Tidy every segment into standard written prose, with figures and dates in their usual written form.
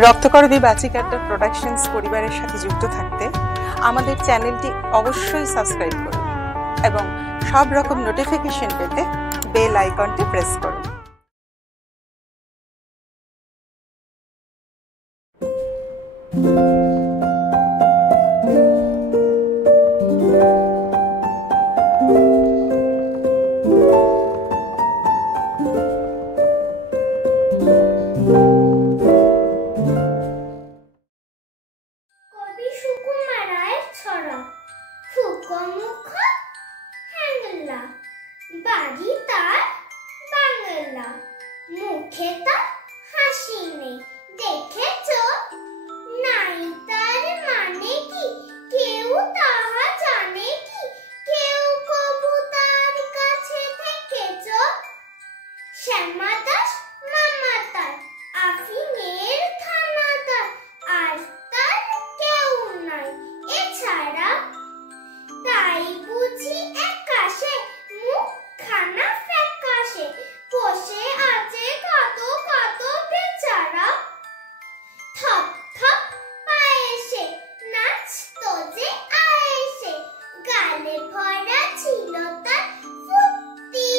রক্তকরবী বাচিকাড্ডা productions পরিবারের সাথে যুক্ত থাকতে আমাদের চ্যানেলটি অবশ্যই সাবস্ক্রাইব করুন এবং সব রকম নোটিফিকেশন পেতে বেল আইকনটি প্রেস করুন। বাড়ি তার বাংলা, মুখে তার হাসি নেই, দেখেছো? নাই তার মানে কি কেউ তাহা জানে কি? কেউ কবু তার কাছে থেকেছো? শ্যামা দাস মামা তার, আফিনের থানাদার, আর তার কেউ নাই এছাড়া। তাই বুঝি একাশে মুখখানা ফ্যাকাশে বসে আছে কত কত বেচারা। থপ থপ পায়েসে নাচতো যে আয়েসে, গালে ভরা ছিল তার ফুর্তি।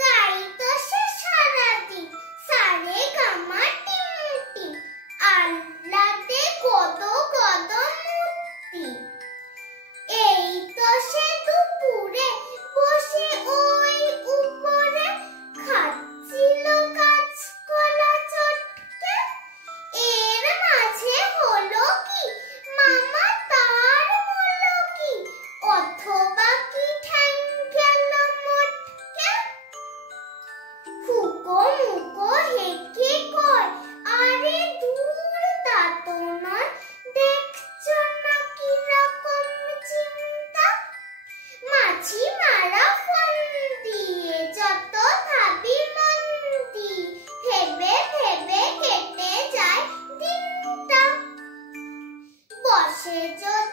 গাইতো সে সারাদিন সারে গামা টিম টিম, আহ্লাদে গদ গদ মূর্তি। এই তো সে দুপুরে বসে ওই উপরে খাচ্ছিল কাঁচকলা চটকে। এর মাঝে হলো কি মামা তার বলল কি, অথবা কি ঠ্যাং গেল মটকে। হুকো মুকো হেঁকে কয়, আরে দূর তা তো নয়, দেখছো না কি রকম চিন্তা। মাছি মারা ফোন দিয়ে যত ভাবি মন্দি, ভেবে ভেবে কেটে যায় দিনটা। বসে যদি